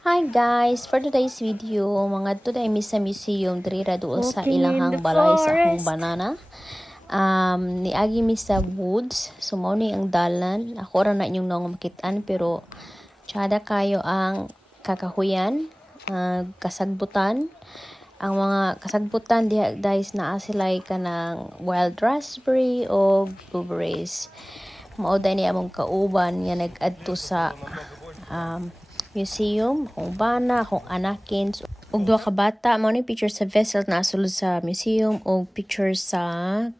Hi guys! For today's video, mga today mi sa museum diri ra duol sa ilahang balay sa akong banana. Niagi mi sa woods. So mao ni ang dalan. Ako ra na inyong nang makitaan pero tsada kayo ang kakahuyan, kasagbutan. Ang mga kasagbutan diha guys naa sila'y kanang wild raspberry o blueberries. Mao dai ni among kauban nga nag-adto sa museum, akong bana, akong anakin, ug duha ka bata. Mao ni picture sa vessel na sulod sa museum ug picture sa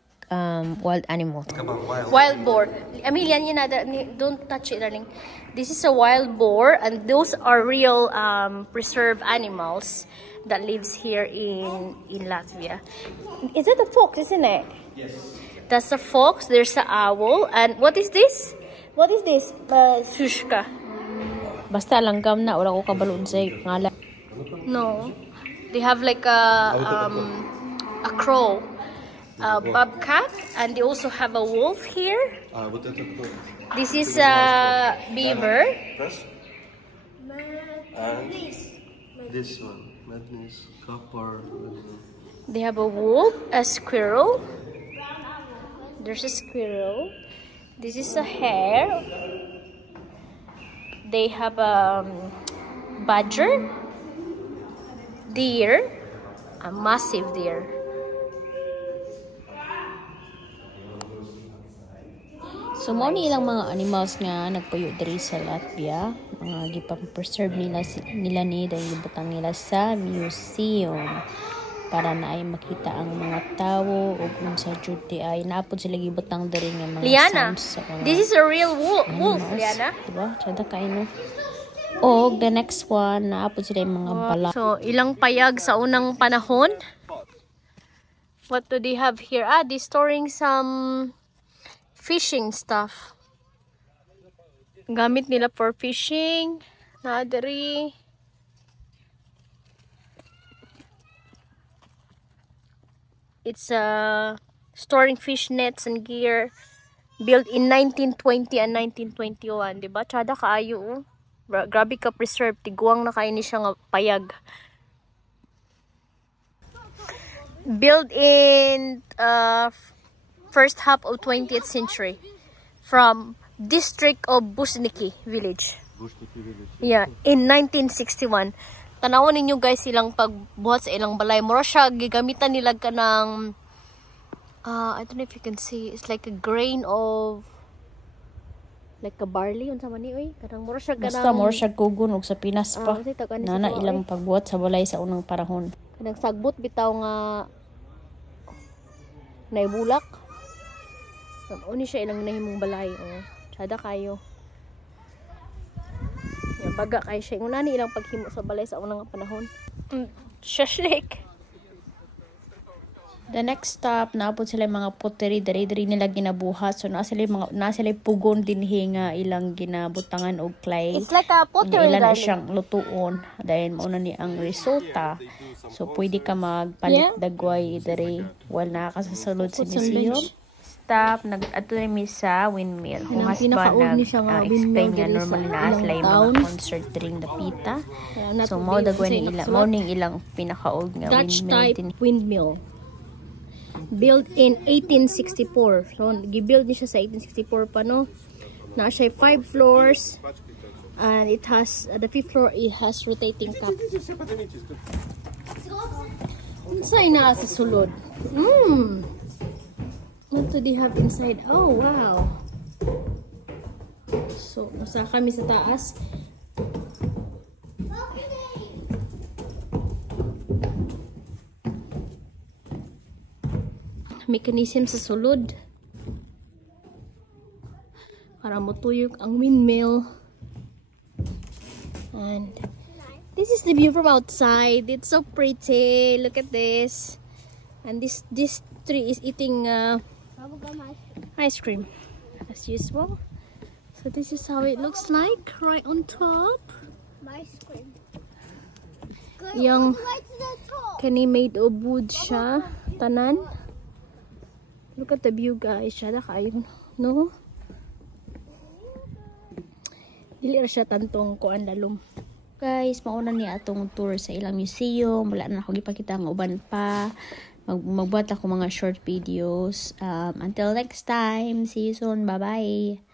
wild animals. Wild boar. Amelia, don't touch it, darling. This is a wild boar, and those are real preserved animals that lives here in Latvia. Is it a fox, isn't it? Yes. That's a fox. There's an owl, and what is this? What is this? Sushka. Basta langgam na, wala ko kabalun sa ngalan. No. They have like a crow, a bobcat, and they also have a wolf here. This is a beaver. And this one, madness, copper. They have a wolf, a squirrel. There's a squirrel. This is a hare. They have a badger, deer, a massive deer. So mo ni ilang mga animals nga nagpuyo diri sa Latvia, mga gipang-preserve nila ni dahil butang nila sa museum para na ay makita ang mga tao ug unsa jud ay napod sila gibutang diri nga mga Liana, sa mga this is a real wolf, Liana. Diba? Tsada kayo no. O the next one, naapod sila yung mga bala. So, ilang payag sa unang panahon. What do they have here? They're storing some fishing stuff. Gamit nila for fishing. Nadari. It's storing fish nets and gear. Built in 1920 and 1921. Diba? Tsada kaayo. Grabe ka preserved. Tiguang na kayo ni siya nga payag. Built in first half of 20th century. From district of Busniki village. Yeah, in 1961. Tanawon ninyo guys silang pagbuhat sa ilang balay. Mura siya gigamitan nila ka ng I don't know if you can see. It's like a grain of like a barley unsa man ni oy. Kanang mura siya kanang basta mura siya kugon og sa Pinas pa. Nana ilang pagbuhat sa balay sa unang panahon. Kanang sagbot bitaw nga naibulak. Uni siya ilang nahimong balay oh. Sada kayo. Yang baga kay siya una ni ilang paghimo sa balay sa unang panahon. Shashlik. The next stop naapod sila mga pottery diri nila ginabuhat. So na sila pugon dinhi nga ilang ginabutangan og clay. It's like a pottery ilan na siyang lutuon dahil mao na ni ang resulta. So pwede ka magpalit dagway diri while nakakasulod sa museum. Stop nag-adto mi sa windmill. Kung mas ba nag-explain nga normal na sila yung mga concert during the pita. So mao dagway ni ilang pinakaold nga Dutch type windmill. Built in 1864. So gibuild ni siya sa 1864 pa no. Na siya 5 floors and it has the 5th floor it has rotating top. Sa ina sa sulod. What do they have inside? Oh, wow. So, nasa kami sa taas. Mechanism sa sulod. Para motuyok ang windmill. And this is the view from outside. It's so pretty. Look at this. And this tree is eating ice cream as usual. So this is how it looks like right on top. Ice cream. Yung kani made of wood siya. Tanan. Look at the view guys. Siya na kayo. No? Dili ra siya tantong kuan lalom. Guys, mauna ni atong tour sa ilang museum. Wala na ako gipakita ang uban pa. Magbuhat ako mga short videos. Until next time, see you soon. Bye-bye.